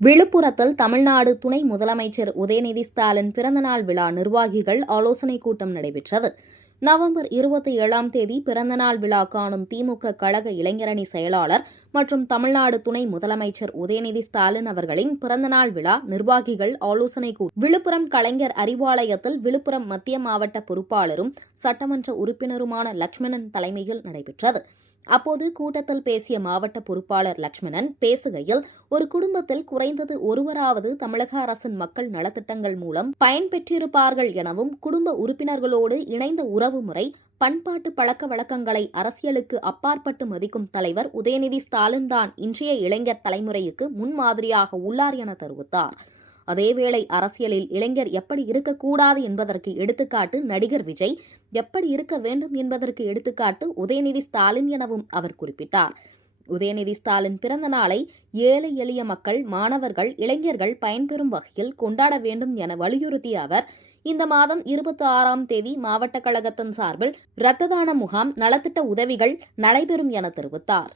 விழுப்புரத்தில் தமிழ்நாடு துணை முதலமைச்சர் உதயநிதி ஸ்டாலின் பிறந்தநாள் விழா நிர்வாகிகள் ஆலோசனைக் கூட்டம் நடைபெற்றது. நவம்பர் 27ஆம் தேதி பிறந்தநாள் விழா காணும் திமுக கழக இளைஞரணி செயலாளர் மற்றும் தமிழ்நாடு துணை முதலமைச்சர் உதயநிதி ஸ்டாலின் அவர்களின் பிறந்தநாள் விழா நிர்வாகிகள் ஆலோசனைக் கூட்டம் விழுப்புரம் கலைஞர் அறிவாலயத்தில் விழுப்புரம் மத்திய மாவட்ட பொறுப்பாளரும் சட்டமன்ற உறுப்பினருமான லட்சுமணன் தலைமையில் நடைபெற்றது. அப்போது கூட்டத்தில் பேசிய மாவட்ட பொறுப்பாளர் லட்சுமணன் பேசுகையில், ஒரு குடும்பத்தில் குறைந்தது ஒருவராவது தமிழக அரசின் மக்கள் நலத்திட்டங்கள் மூலம் பயன்பெற்றிருப்பார்கள் எனவும், குடும்ப உறுப்பினர்களோடு இணைந்த உறவு முறை, பண்பாட்டு பழக்க வழக்கங்களை அரசியலுக்கு அப்பாற்பட்டு மதிக்கும் தலைவர் உதயநிதி ஸ்டாலின் தான் இன்றைய இளைஞர் தலைமுறைக்கு முன்மாதிரியாக உள்ளார் என தெரிவித்தார். அதேவேளை அரசியலில் இளைஞர் எப்படி இருக்கக்கூடாது என்பதற்கு எடுத்துக்காட்டு நடிகர் விஜய், எப்படி இருக்க வேண்டும் என்பதற்கு எடுத்துக்காட்டு உதயநிதி ஸ்டாலின் எனவும் அவர் குறிப்பிட்டார். உதயநிதி ஸ்டாலின் பிறந்த நாளை ஏழை எளிய மக்கள், மாணவர்கள், இளைஞர்கள் பயன்பெறும் வகையில் கொண்டாட வேண்டும் என வலியுறுத்திய அவர், இந்த மாதம் 26ஆம் தேதி மாவட்ட கழகத்தின் சார்பில் இரத்த தான முகாம், நலத்திட்ட உதவிகள் நடைபெறும் என தெரிவித்தார்.